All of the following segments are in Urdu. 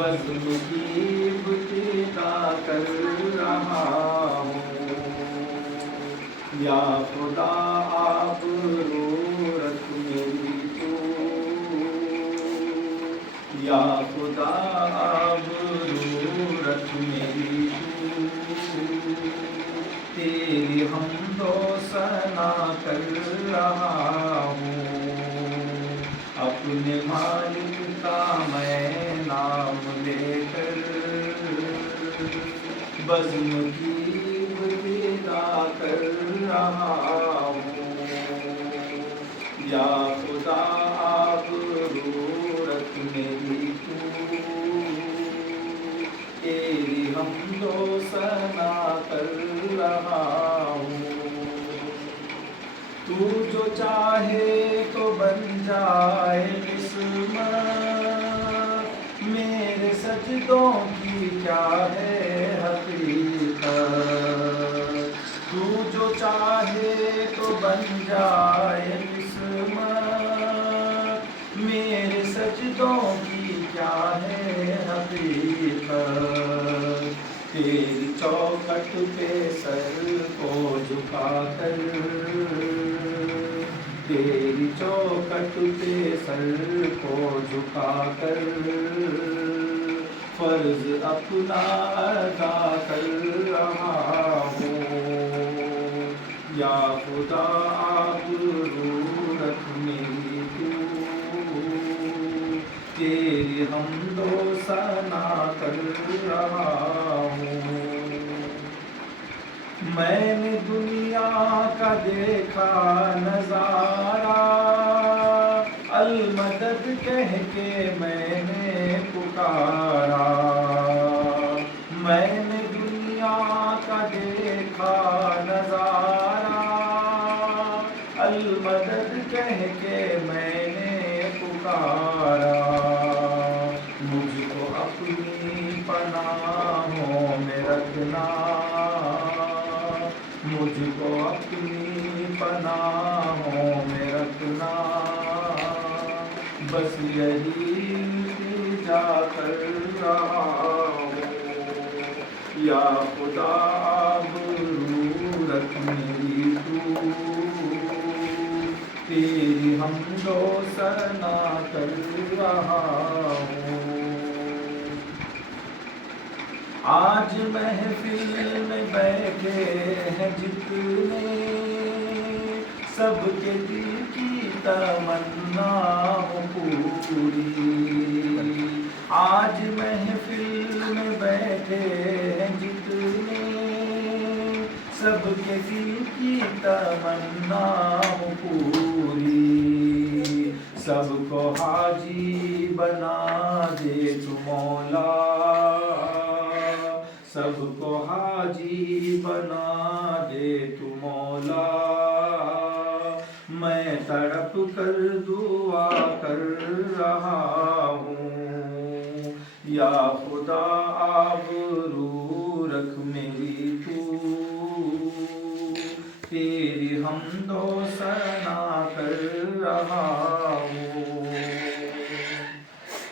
بزم کی ابتدا کر رہا ہوں، یا خدا آبرو رکھ میری تو، یا خدا آبرو رکھ میری تو، تیری حمد و ثنا کر رہا ہوں، اپنے مالک کا میں نام لے کر بزم کی ابتدا کر رہا ہوں، یا خدا آبرو رکھ میری تو، تیری حمد و ثنا کر رہا ہوں، تو جو چاہے تو بن جائے قسمت، میرے سجدوں کی کیا ہے حقیقت، تو جو چاہے تو بن جائے قسمت، میرے سجدوں کی کیا ہے حقیقت، تیری چوکھٹ پہ سر کو جھکا کر، تیری چوکھٹ پہ سر کو جھکا کر فرض اپنا ادا کر رہا ہوں، یا خدا آبرو رکھ میری تو، تیری حمد و ثنا کر رہا ہوں، میں نے دنیا کا دیکھا نظارہ، المدد کہہ کے میں نے پکارا، میں نے دنیا کا دیکھا نظارہ، المدد کہہ کے میں نے پکارا، مجھ کو اپنی پناہوں میں رکھنا، مجھ کو اپنی پناہوں میں رکھنا، بس یہی التجا کر رہا ہوں، یا خدا آبرو رکھ میری تو، تیری حمد و ثنا کر رہا ہوں، آج محفل میں بیٹھے ہیں جتنے، سب کے دل کی تمنا ہو پوری، آج محفل میں بیٹھے ہیں جتنے، سب کے دل کی تمنا ہو پوری، سب کو حاجی بنا دے تو مولا، سب کو حاجی بنا دے تو مولا، میں تڑپ کر دعا کر رہا ہوں، یا خدا آبرو رکھ میری تو، تیری حمد و ثنا کر رہا ہوں،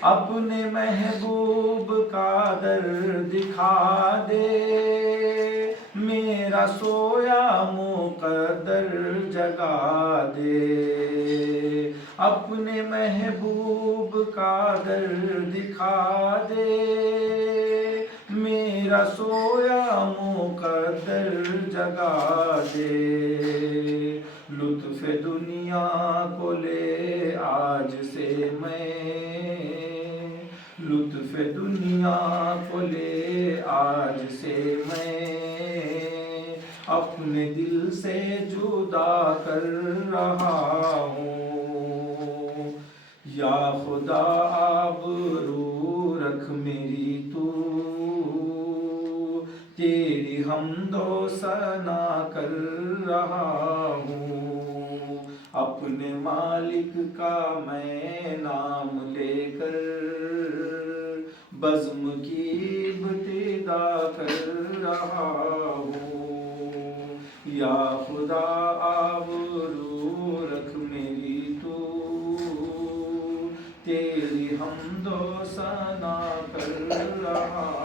اپنے محبوب کا در دکھا دے، میرا سویا مقدر جگا دے، اپنے محبوب کا در دکھا دے، میرا سویا مقدر جگا دے، لطف دنیا کو لے آج سے میں، لطف دنیا کو لے آج سے میں، اپنے دل سے جدا کر رہا ہوں، یا خدا آبرو رکھ میری تو، تیری حمد و ثنا کر رہا ہوں، اپنے مالک کا میں نام لے کر بزم کی ابتدا کر رہا ہوں، یا خدا آبرو رکھ میری تو، تیری حمد و ثنا کر رہا